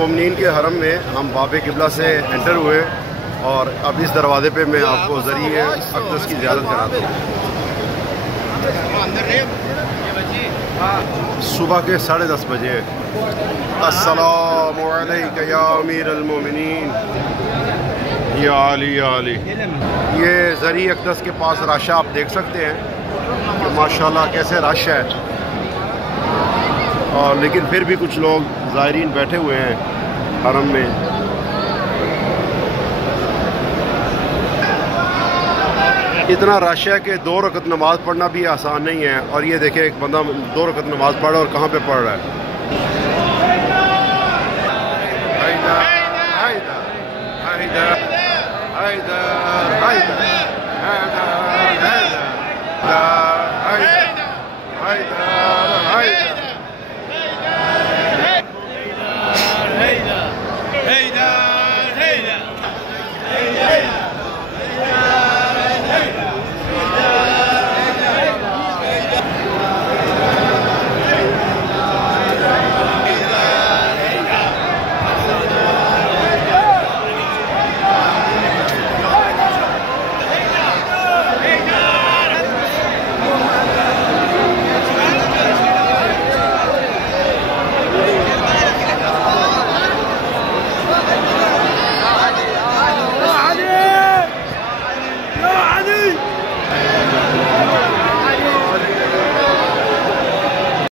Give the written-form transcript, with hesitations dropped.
मोमिनीन के हरम में हम बाब किबला से एंटर हुए और अब इस दरवाजे पे मैं आपको ज़रिए अक़दस की ज़ियारत कराता हूँ। सुबह के 10:30 बजे। अस्सलामु अलैका या अमीर अल-मोमिनीन या अली या अली। ये ज़रिए अक़दस के पास रश आप देख सकते हैं कि माशाल्लाह कैसे रश है, और लेकिन फिर भी कुछ लोग ज़ायरीन बैठे हुए हैं हरम में। इतना रश है कि 2 रकत नमाज़ पढ़ना भी आसान नहीं है। और ये देखें, एक बंदा 2 रकत नमाज़ पढ़ और कहाँ पे पढ़ रहा है।